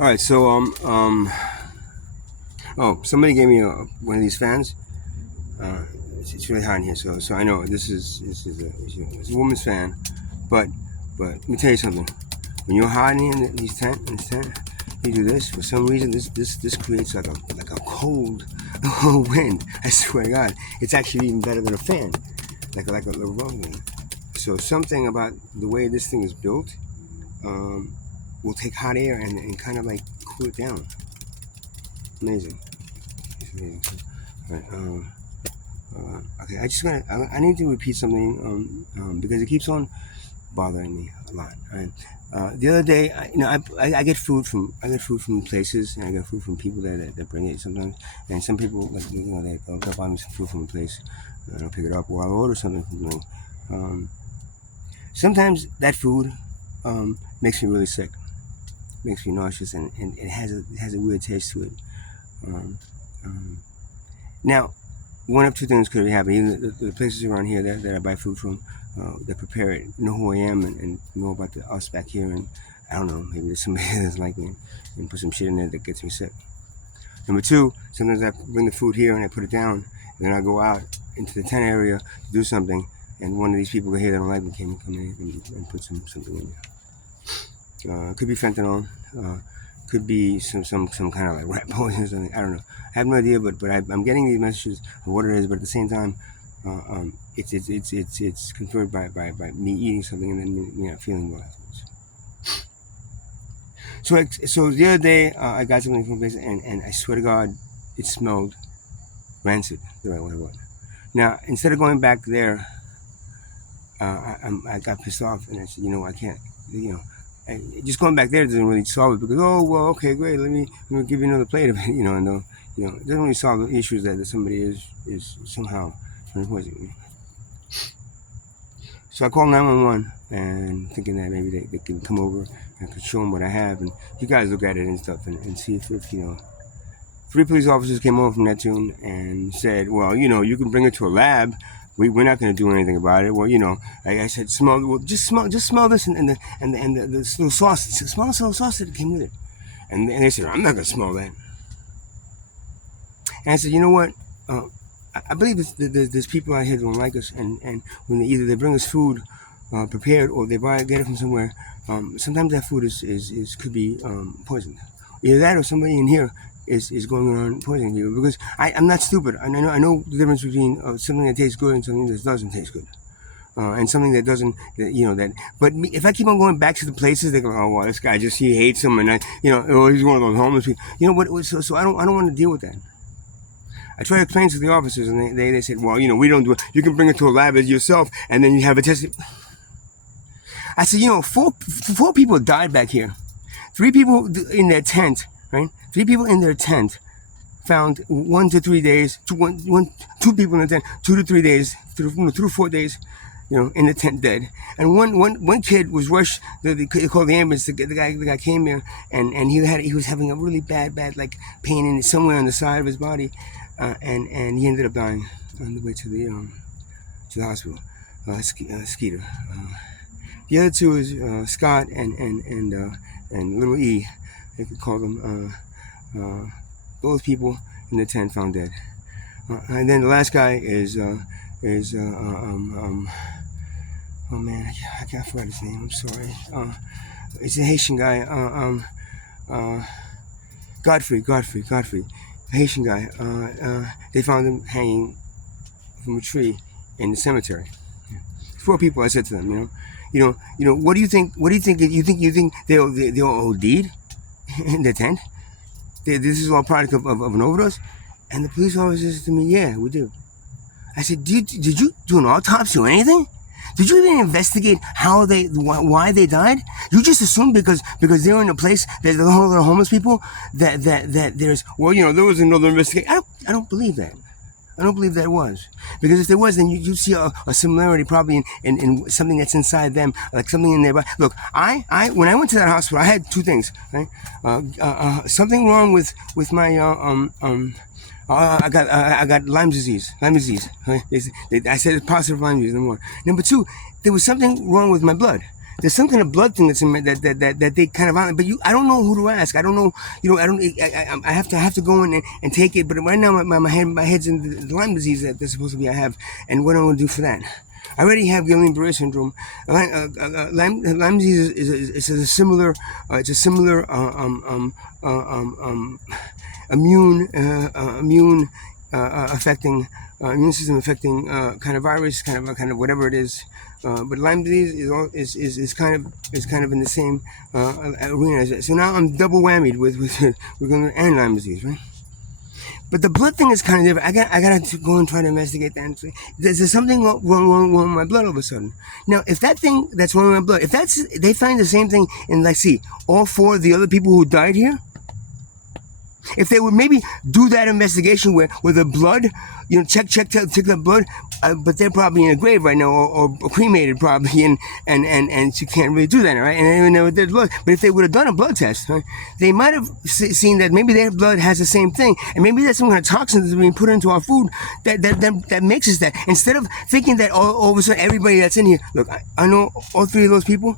All right, so oh, somebody gave me one of these fans. Uh, it's really hot in here, so I know this is a woman's fan, but let me tell you something. When you're hot in here in this tent, you do this. For some reason, this creates like a cold wind. I swear to God, it's actually even better than a fan, like a little wind. So something about the way this thing is built um, will take hot air and kind of like cool it down. Amazing. It's amazing. All right, okay, I need to repeat something because it keeps on bothering me a lot. Right? The other day, I get food from places, and I get food from people that bring it sometimes. And some people, like they'll buy me some food from a place, and I'll pick it up, or I'll order something from them. Um, Sometimes that food makes me really sick, makes me nauseous, and it has a weird taste to it. Um, um, Now, one of two things could happen. Either the places around here that I buy food from, that prepare it, know who I am and know about us back here, and I don't know, maybe there's somebody that doesn't like me and put some shit in there that gets me sick. Number two, sometimes I bring the food here and I put it down, and then I go out into the tent area to do something, and one of these people here that don't like me come in and put something in there. Could be fentanyl. Could be some kind of like rat poison or something. I don't know. I have no idea, but I'm getting these messages of what it is. But at the same time, it's conferred by me eating something and then me not feeling well afterwards. So the other day I got something from a place and I swear to God, it smelled rancid the right way it was. Now instead of going back there, I got pissed off and I said, I can't, and just going back there doesn't really solve it because oh well, okay, great, let me give you another plate of it, and it doesn't really solve the issues that somebody is somehow trying to poison me. So I called 911 and thinking that maybe they can come over and I could show them what I have and you guys look at it and stuff and see if three police officers came over from Neptune and said, well, you can bring it to a lab. We're not going to do anything about it. Well, I said, smell. Well, just smell this and the little sauce. Smell the little sauce that came with it. And they said, I'm not going to smell that. And I said, you know what? I believe there's people out here that don't like us, and when either they bring us food prepared or they get it from somewhere, sometimes that food is could be poisoned. Either that or somebody in here is going around poisoning people because I'm not stupid. I know the difference between something that tastes good and something that doesn't taste good. And something that doesn't, that. But if I keep on going back to the places, they go, oh well, this guy he hates them, and or he's one of those homeless people. You know what? So I don't want to deal with that. I tried to explain to the officers, and they said, well, we don't do it. You can bring it to a lab as yourself, and then you have it tested. I said, four people died back here. Three people in their tent, right? Three people in their tent found 1 to 3 days. Two people in the tent, 2 to 3 days, 3 to 4 days, in the tent dead. And one kid was rushed. They called the ambulance. The guy came there, and he was having a really bad like pain in somewhere on the side of his body, and he ended up dying on the way to the hospital. Skeeter. The other two is Scott and little E. They could call them. Both people in the tent found dead. And then the last guy is oh man, I can't forget his name. I'm sorry. It's a Haitian guy. Godfrey, a Haitian guy. They found him hanging from a tree in the cemetery. Four people. I said to them, what do you think? What do you think? You think they all OD'd in the tent? This is all product of an overdose? And the police officer said to me, yeah, we do. I said, did you do an autopsy or anything? Did you even investigate why they died? You just assumed because they're in a place that there are homeless people that there's, there was another investigation. I don't believe that. I don't believe that was. Because if there was, then you see a similarity probably in something that's inside them, like something in their body. Look, when I went to that hospital, I had two things, right? Something wrong with my, I got Lyme disease. Right? I said it's positive Lyme disease, number one. Number two, there was something wrong with my blood. there's some kind of blood thing that's in that they kind of, but I don't know who to ask. I don't know, I have to go in and take it. But right now my head's in the Lyme disease that they're supposed to be. I have, and what am I going to do for that? I already have Guillain-Barré syndrome. Lyme disease is a similar, immune affecting, immune system affecting kind of virus, kind of whatever it is. But Lyme disease is kind of in the same arena. So now I'm double whammied with Guillain and Lyme disease, right? But the blood thing is kind of different. I gotta go and try to investigate that. There's something wrong with my blood all of a sudden. Now, if that thing that's wrong with my blood, if they find the same thing in, like, see, all 4 of the other people who died here, if they would maybe do that investigation where the blood, check the blood, but they're probably in a grave right now or cremated probably, and you can't really do that, right? And they don't know their blood. But if they would have done a blood test, right, they might have seen that maybe their blood has the same thing, and maybe there's some kind of toxin that's being put into our food that makes us that. Instead of thinking that all of a sudden everybody that's in here, look, I know all 3 of those people.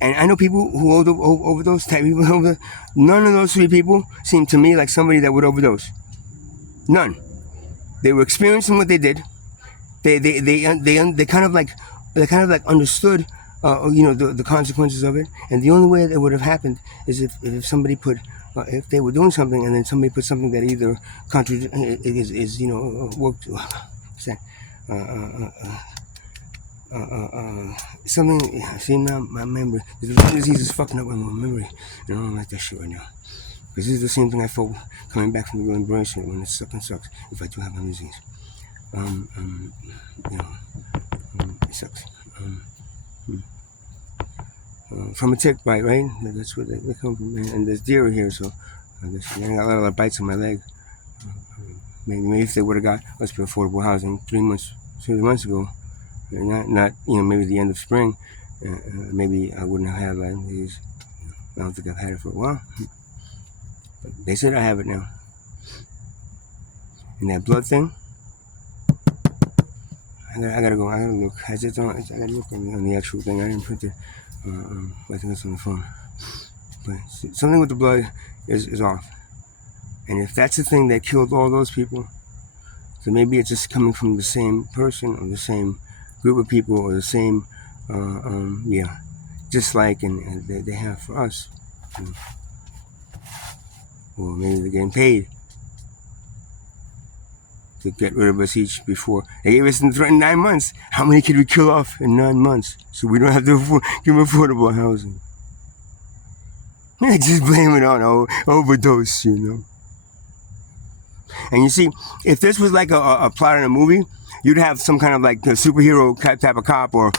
And I know people who overdose, type people overdose. None of those 3 people seem to me like somebody that would overdose. None. They were experiencing what they did. They kind of like understood, the consequences of it. And the only way that would have happened is if somebody put, if they were doing something and then somebody put something that either worked. What's that? Something. See, now my memory, the Lyme disease is fucking up my memory. I don't like that shit right now, because this is the same thing I felt coming back from the Guillain-Barré syndrome, when it sucks if I do have Lyme disease. It sucks. From a tick bite, right? That's where they come from. And there's deer here, so I guess I got a lot of bites on my leg. Maybe if they would have got us for affordable housing 3 months ago. Not maybe the end of spring, maybe I wouldn't have had Lyme disease. I don't think I've had it for a while, but they said I have it now. And that blood thing, I gotta go. I gotta look. I gotta look on the actual thing. I didn't print it. I think it's on the phone. But something with the blood is off. And if that's the thing that killed all those people, then maybe it's just coming from the same person or the same group of people or the same, dislike and they have for us. Or maybe they're getting paid to get rid of us each before. They gave us in 9 months. How many could we kill off in 9 months so we don't have to give them affordable housing? Just blame it on overdose, And you see, if this was like a plot in a movie, you'd have some kind of like a superhero type of cop or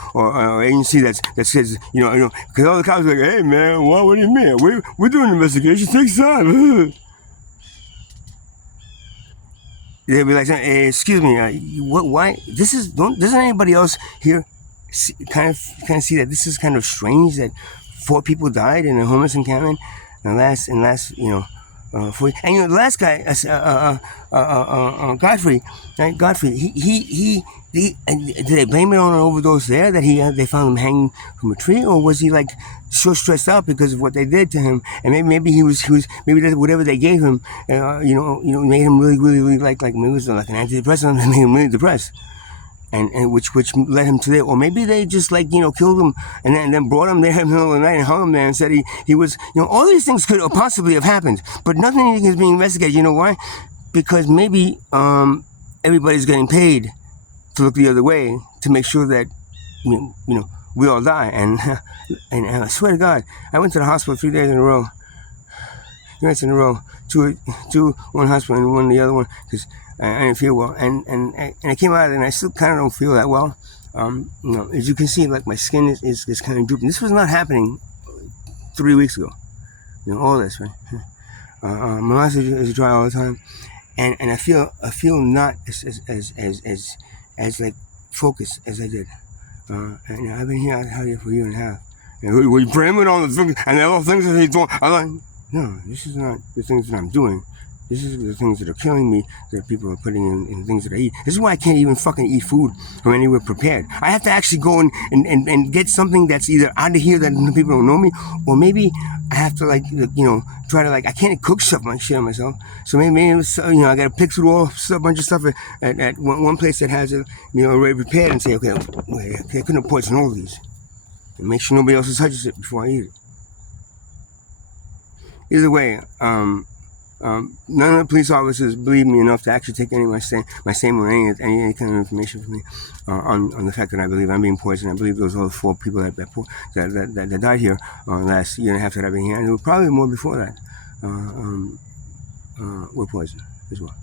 agency that says, because all the cops are like, hey man, what do you mean? We're doing an investigation, it takes time. They'd be like, excuse me, why? Doesn't anybody else here kind of see that this is kind of strange that 4 people died in a homeless encampment in last the last guy, Godfrey, right? Godfrey, he did they blame it on an overdose there that they found him hanging from a tree, or was he like so stressed out because of what they did to him, and maybe he was maybe that whatever they gave him, made him really like maybe it was like an antidepressant that made him really depressed. And which led him to there, or maybe they just killed him and then brought him there in the middle of the night and hung him there and said he was all these things could possibly have happened, but nothing is being investigated. You know why? Because maybe everybody's getting paid to look the other way to make sure that we all die. And I swear to God, I went to the hospital 3 days in a row. 3 nights in a row, two one hospital and one the other one, because I didn't feel well, and I came out and I still kind of don't feel that well. As you can see, like my skin is kind of drooping. This was not happening 3 weeks ago. All this, right? My mouth is dry all the time, and I feel not as like focused as I did. And I've been here out here for a year and a half. And we blame it on the things and the other things that he's doing. I'm like, no, this is not the things that I'm doing. This is the things that are killing me that people are putting in things that I eat. This is why I can't even fucking eat food from anywhere prepared. I have to actually go and get something that's either out of here that people don't know me, or maybe I have to try to I can't cook stuff my shit on myself. So maybe I got to pick through a bunch of stuff at one place that has it already prepared and say, okay, I couldn't poison all of these, and make sure nobody else touches it before I eat it. Either way, none of the police officers believe me enough to actually take any of my statement or any kind of information from me on the fact that I believe I'm being poisoned. I believe those other 4 people that died here last year and a half that I've been here, and there were probably more before that, were poisoned as well.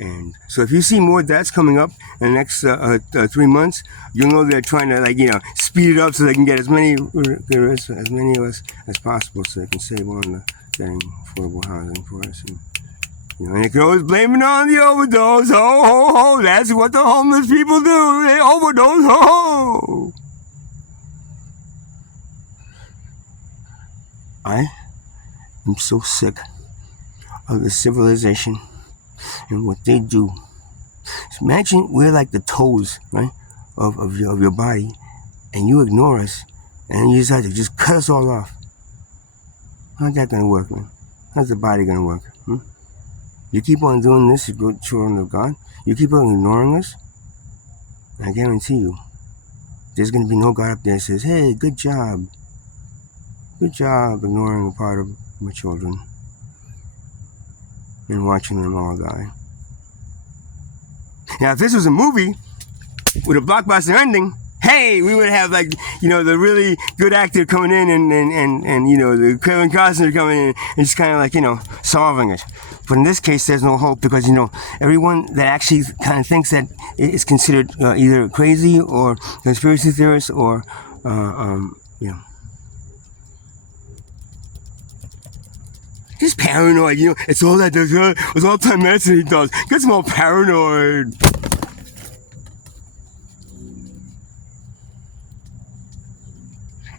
And so if you see more deaths coming up in the next 3 months, you'll know they're trying to speed it up so they can get as many of us as possible, so they can save on getting affordable housing for us. And they can always blame it on the overdose. Ho ho ho! That's what the homeless people do. They overdose. Ho ho! I am so sick of the civilization and what they do. So imagine we're like the toes, right, of your body, and you ignore us, and you decide to just cut us all off. How's that gonna work, man? How's the body gonna work? You keep on doing this, you good children of God. You keep on ignoring us, I guarantee you, there's gonna be no God up there that says, "Hey, good job ignoring a part of my children and watching them all die." Now, if this was a movie with a blockbuster ending, hey, we would have the really good actor coming in and the Kevin Costner coming in and just kind of solving it. But in this case, there's no hope because everyone that actually kind of thinks that is considered either crazy or conspiracy theorists or just paranoid. It's all that does. It's all time medicine he does. Gets more paranoid.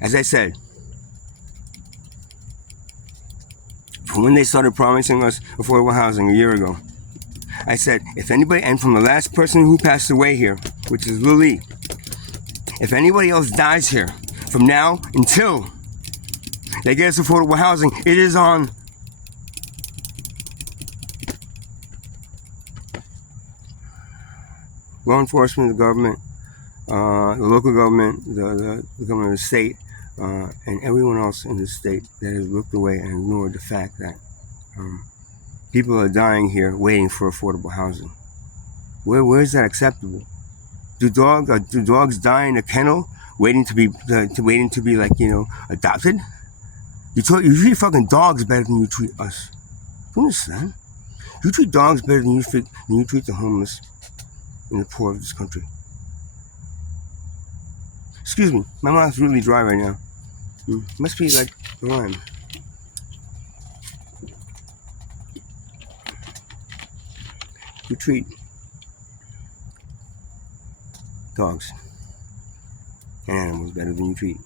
As I said, from when they started promising us affordable housing a year ago, I said, if anybody, and from the last person who passed away here, which is Lily, if anybody else dies here from now until they get us affordable housing, it is on law enforcement, the government, the local government, the government of the state, and everyone else in the state that has looked away and ignored the fact that people are dying here waiting for affordable housing. Where is that acceptable? Do dogs die in a kennel waiting to be adopted? You treat fucking dogs better than you treat us. Do you understand? You treat dogs better than you treat the homeless and the poor of this country. Excuse me, my mouth's really dry right now. Must be like the lime. You treat dogs and animals better than you treat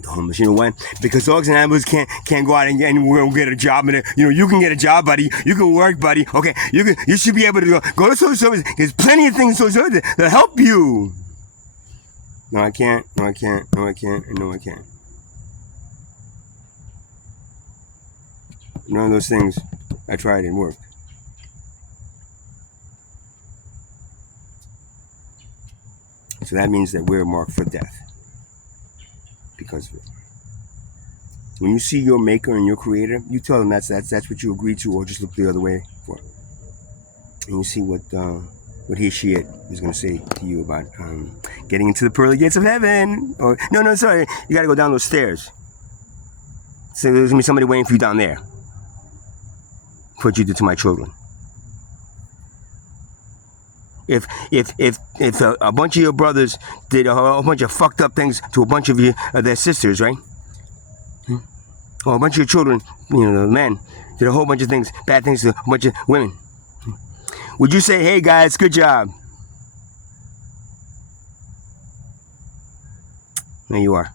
the homeless. You know why? Because dogs and animals can't go out and get a job. And you can get a job, buddy. You can work, buddy. Okay, you should be able to go to social service. There's plenty of things in social service that help you. No, I can't. No, I can't. No, I can't. And no, I can't. None of those things I tried and worked. So that means that we're marked for death because of it. When you see your maker and your creator, you tell them that's what you agreed to, or just look the other way for. And you see what he, she, it is going to say to you about getting into the pearly gates of heaven. Or no, sorry, you got to go down those stairs. So there's going to be somebody waiting for you down there. What you did to my children. If a bunch of your brothers did a bunch of fucked up things to a bunch of their sisters, right? Or a bunch of your children, the men, did a whole bunch of things, bad things to a bunch of women. Would you say, hey guys, good job? There you are.